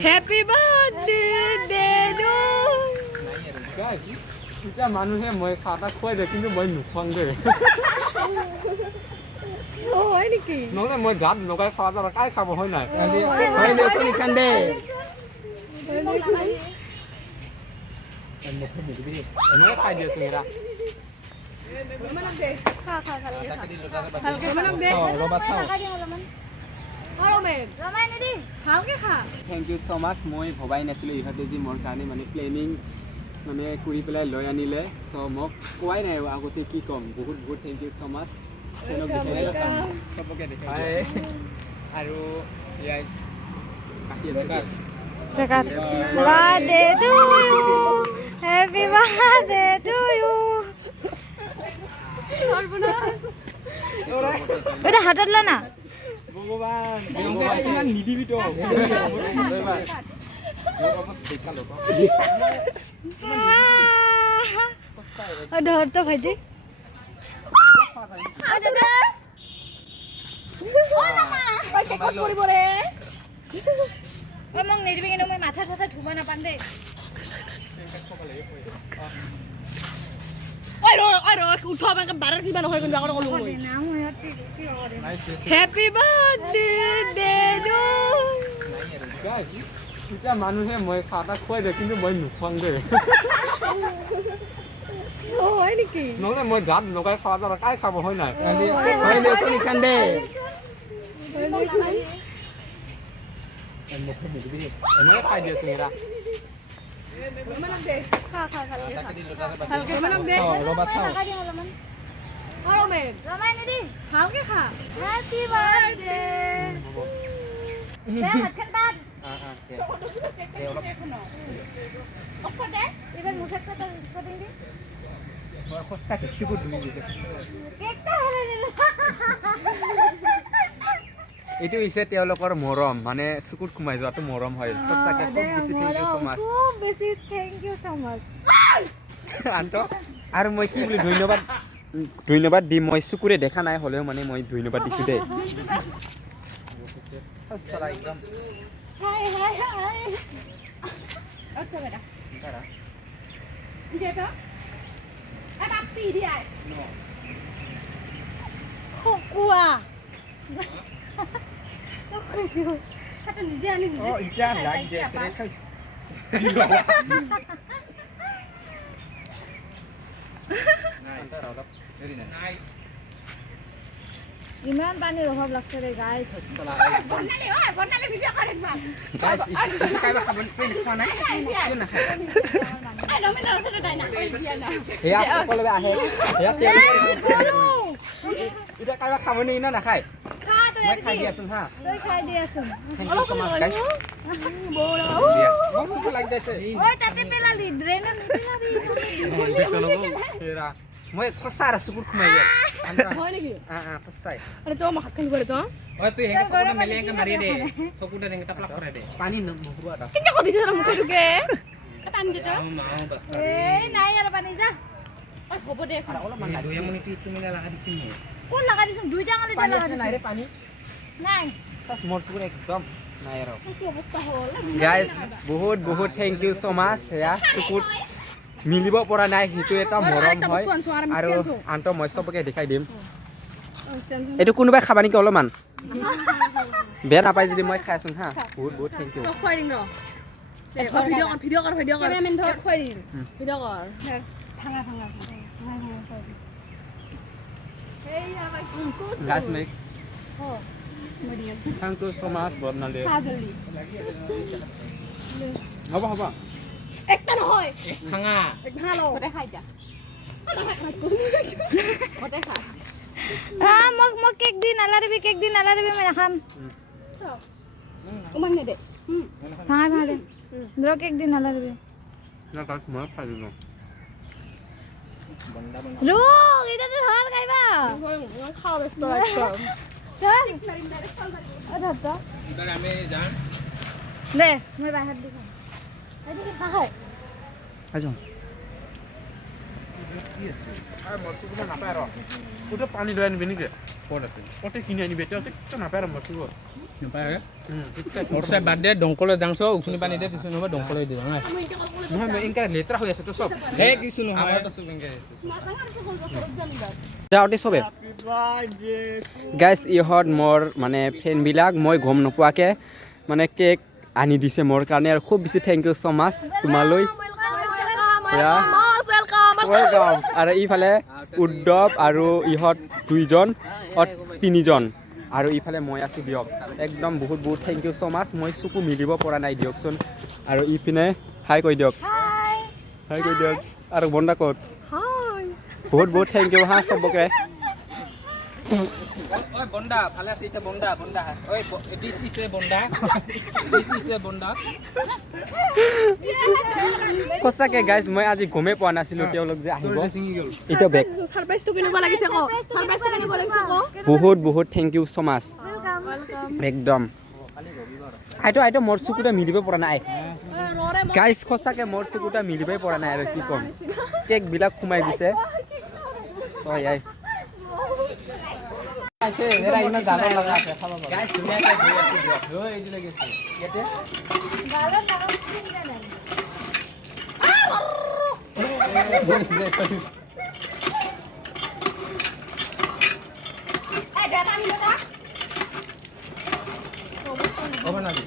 Happy birthday, Dedu! এতিয়া মানুহে মই খাটা খুৱাই দিয়ে কিন্তু মই নোখোৱাংগে হয় নেকি? নহ'লে মই গাত লগাই খোৱা তাৰ কাই খাব হয় নাই হয় দেচোন ইখানদে মই খাই দি আছোঁ এৰা ৰ'বা চাওঁ ভালকে খা। থেংক ইউ ছ' মাছ মই ভবাই নাছিলোঁ ইহঁতে যে মোৰ কাৰণে মানে প্লেনিং মানে কৰি পেলাই লৈ আনিলে চ' মোক কোৱাই নাই আগতে কি ক'ম বহুত বহুত থেংক ইউ ছ' মাছ চবকে দেখাই আৰু ইয়াত কাটি আছে Birthday to you. Happy birthday to you. এটা হাতত ল না ভগৱান ইমান নিদিবি তো ধর তো ভাইটি মোক নিদিবি কিন্তু মই মাথা চাথা ধুব নাপাম দেই উঠো আমাকে বাৰৰ কিবা নহয় কিন্তু আগতে ক'লো হেপী বাৰ্থডে দেদু এতিয়া মানুহে মই খাটা খুৱাই দিয়ে কিন্তু মই নোখোৱাংগে হয় নেকি নহ'লে মই গাত লগাই খোৱা তাৰ কাই খাব হয় নাই হয় দেচোন ইখানদে মই খাই দি আছোঁ এৰা ৰ'বা চাওঁ ভালকে খা হেপী বাৰ্থডে সঁচাকে চকুত ধুই দিছে এইটো হৈছে তেওঁলোকৰ মৰম মানে চকুত সোমাই যোৱাটো মৰম হয় সঁচাকে খুব বেছি থেংক ইউ ছ' মাছ খুব বেছি থেংক ইউ ছ' মাছ আন্ত আৰু মই কি বুলি ধন্যবাদ দিম মই চকুৰে দেখা নাই হ'লেও মানে মই ধন্যবাদ দিছোঁ দেই হাই হাই হাই ওঠো বেটা এটা এ বাপি দিয়াই খকুয়া খুশি হৈ এটা নিজে আনি নিজে এতিয়া লাগ দি আছে ৰে খাইছে ইমান পানীৰ অভাৱ লাগছে ৰে গাইছ বনালে ভিডিঅ' কৰিম বা গাইছ কাইবা খাব খোৱা নাই কিয় নাখায় ডমিনাৰ আছে তাই না দিয়া না এয়া সকলোৱে আহে এয়া তেল এতিয়া কাইবা খাব নি না নাখায় খা তই মই খাই দি আছোঁ হা তই খাই দি আছো থেংক ইউ ছ' মাছ গাইছ বড়া বহুত ভোক লাগি যাইছে ওই তাতে পেলালি ড্ৰেইনত নিপিলাবি মই সঁচা আৰু চকুত সোমাই যায় হয় নেকি সঁচাই আরে তো মাক খালি করে তো ওই তুই হেঙ্গে চকুটা মেলি হেঙ্গে মারি দে চকুটা হেঙ্গে টাপলাক করে দে পানী নহ'ব আৰু কেনে কৰিছ ৰ মুখে ঢুকে টান দে তো মাও বাস এই নাই আৰু পানী যা ঐ হ'ব দে অলপমান দুই মিনিট তুমি লাগা দিছিস নি কোন লাগা দিছ দুইটা আঙুলি দে লাগা দিছ নাই ৰে পানী নাই মোৰ চকুত একদম নাই আৰু কি অৱস্থা হ'ল গাইজ বহুত বহুত থেংক ইউ ছ' মাছ সেয়া চকুত মিলিব পৰা নাই সেইটো এটা মৰম হয় আৰু আন্ত মই চবকে দেখাই দিম এইটো কোনোবাই খাবা নেকি অলপমান বেয়া নাপায় যদি মই খাই আছোঁ হা বহুত বহুত থেংক ইউ খুৱাই দিম ৰ ভিডিঅ' কৰ কেমেৰামেন ধৰ খুৱাই দিম ভিডিঅ' কৰ ভাঙা ভাঙা এই আমাক গাইজ মেক হ মিডিয়াম থেংক ইউ ছ' মাছ বনালে খা জলদি হ'ব হ'ব একটা নহয় ভাঙা এক ভালো ওটা খাই যা ওটা খা মোক কেক দি নালাৰিবি মই নাখাম উমান নে দে ভাঙা দে দ্ৰ কেক দি নালাৰিবি না গাইজ মই খাই দিলোঁ ৰুক এটা তো ধৰ খাইবা খাও ব্যস্ত এবাৰ আমি যাম দে মই বাহিৰত দি খাম এদিকে খাই আজম আৰু মৰচু কিবা নাপায় আৰু ক'তো পানী লৈ আনিবি নেকি ক'ত আছে ক'তে কিনি আনিবি এতিয়া নাপায় আৰু মৰচু নাপায় ওরসে বাদ দে ডংকলে যাংছো উছুনি পানি দে কিছু নহব ডংকলে দিবা নাই নহয় মই এনেকৈ লেতেৰা হৈ আছে তো চব হে কিছু নহয় আমাৰটো সব এনকে যাওঁতে চবে গাইজ ইহঁত মোৰ মানে ফ্ৰেণ্ডবিলাক মই গম নোপোৱাকৈ মানে কেক আনি দিছে মোৰ কাৰণে আৰু খুব বেছি থেংক ইউ ছ' মাছ তোমালৈ ৱেলকাম আৰু ইফালে উদ্ধৱ আৰু ইহঁত দুইজন তিনিজন আৰু ইফালে মই আছোঁ দিয়ক একদম বহুত বহুত থেংক ইউ ছ' মাছ মই চকু মিলিব পৰা নাই দিয়কচোন আৰু ইপিনে হাই কৈ দিয়ক হাই কৈ দিয়ক আৰু বন্দা ক'ত বহুত বহুত থেংক ইউ হা চবকে ওই বন্ডা ভালে আছে এটা বন্ডা বন্ডা ওই this is a bonda this is a bonda সঁচাকৈ গাইজ মই আজি গমেই পোৱা নাছিলোঁ তেওঁলোক যে আহিব এইটো বেগ সারপ্রাইজটো কিনিব লাগিছে ক সারপ্রাইজটো কিনিব লাগিছে ক বহুত বহুত থেংক ইউ ছ' মাছ একদম আইটো মোৰ চকুটা মিলিব পৰা নাই গাইজ সঁচাকৈ মোৰ চকুটা মিলিবই পৰা নাই আৰু কি ক'ম কেকবিলাক সোমাই গৈছে হয় আই এরা ইমান জানো লাগা আছে খাব পারে গাইস তুমি এটা ধুই আছে দিও ওই এই দিলে গেছে ইয়াতে গালার নাম চিন্তা নাই এই দেখা নিলো না ওবে না দি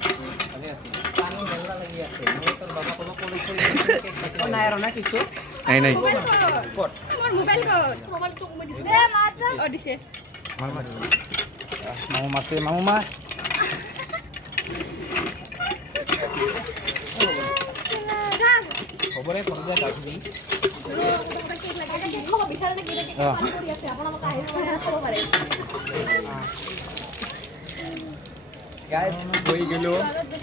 আরে আছে পানি গেলা লাগি আছে মই তোর বাবা কোন কইছিল কেক খাইতে না আর না কিছু নাই নাই কত আমার মোবাইল কত মোবাইল তো কমে দিছে এ মাত্র ও দিছে মামু মাছে মামু মা খবরে ফোন দিয়া কাটবি গাইজ হৈ গ'লোঁ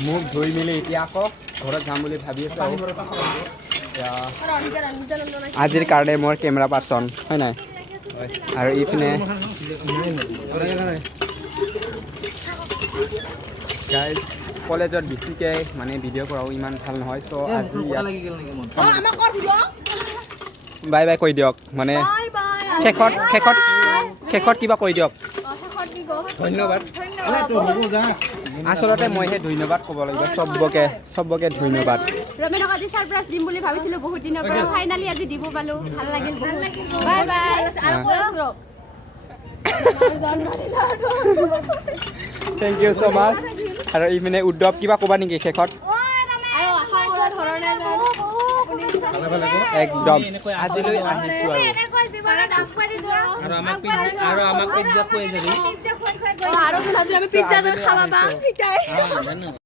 মোক ধুই মেলি এতিয়া আকৌ ঘৰত যাম বুলি ভাবি আছোঁ আজিৰ কাৰণে মোৰ কেমেৰা পাৰ্চন হয় নাই আৰু ইপিনে গাইজ কলেজত বেছিকৈ মানে ভিডিঅ' কৰাও ইমান ভাল নহয় চ' আজি বাই বাই কৈ দিয়ক মানে শেষত কিবা কৈ দিয়ক ধন্যবাদ আচলতে মইহে ধন্যবাদ ক'ব লাগিব চবকে ধন্যবাদ ৰমেনক আজি সাৰপ্ৰাইজ দিম বুলি ভাবিছিলোঁ বহুত দিনৰ পৰা ফাইনালি আজি দিব পালোঁ ভাল লাগিল bye bye thank you so' মাছ আৰু ইপিনে উদ্ধৱ কিবা ক'বা নেকি শেষত একদম আজিলৈ আহিছোঁ আৰু আমাক পিজ্জা খুৱাই যাবি আৰু আজি আমি পিজ্জা খাবা পাম